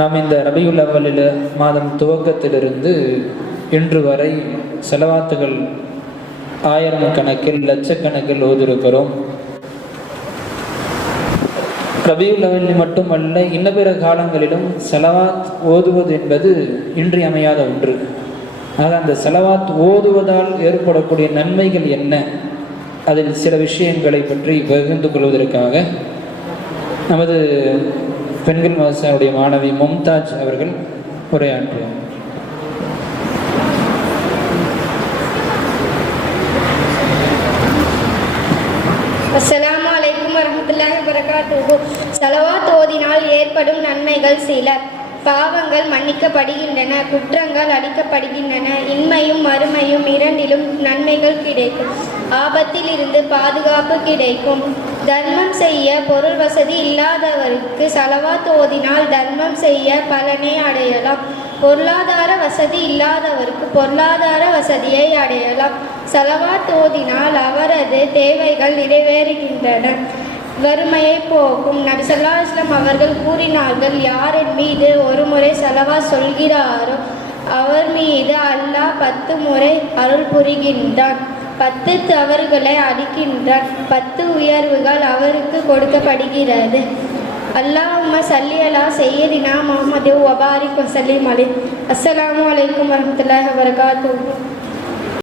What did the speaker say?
நாம் இந்த ரபியுல் அவ்வலில் மாதம் துவக்கத்திலிருந்து இன்று வரை செலவாத்துகள் ஆயிரம் கணக்கில் லட்சக்கணக்கில் ஓதிருக்கிறோம். ரபியுல் அவலி மட்டுமல்ல இன்ன பிற காலங்களிலும் செலவாத் ஓதுவது என்பது இன்றியமையாத ஒன்று. ஆக அந்த செலவாத் ஓதுவதால் ஏற்படக்கூடிய நன்மைகள் என்ன? அதில் சில விஷயங்களை பற்றி பகிர்ந்து கொள்வதற்காக நமது பெண்கள் மதசாவுடைய மாணவி மும்தாஜ் அவர்கள் உரையாற்றுவார் அஸ்ஸலாமு அலைக்கும் வரஹ்மத்துல்லாஹி வபரகாத்துஹு. ஸலவாத் ஓதினால் ஏற்படும் நன்மைகள் சில. பாவங்கள் மன்னிக்கப்படுகின்றன குற்றங்கள் அழிக்கப்படுகின்றன இன்மையும் மறுமையும் இரண்டிலும் நன்மைகள் கிடைக்கும். ஆபத்தில் இருந்து பாதுகாப்பு கிடைக்கும். தர்மம் செய்ய பொருள் வசதி இல்லாதவருக்கு செலவா தோதினால் தர்மம் செய்ய பலனை அடையலாம். பொருளாதார வசதி இல்லாதவருக்கு பொருளாதார வசதியை அடையலாம். செலவா தோதினால் அவரது தேவைகள் நிறைவேறுகின்றன. வறுமையை போக்கும் நபிசல்லா இஸ்லாம் அவர்கள் கூறினார்கள் யாரின் மீது ஒரு முறை செலவா சொல்கிறாரோ அவர் மீது அல்லாஹ் பத்து முறை அருள் புரிகின்றான். பத்து தவறுகளை அடிக்கின்றான் பத்து உயர்வுகள் அவருக்கு கொடுக்கப்படுகிறது. அல்லாஹும்ம சல்லி அலா சையதினா முகமது வபாரிக் வசல்லிம் அலி அஸ்லாம் வலைக்கம் வரமத்துல வபரகாத்துஹு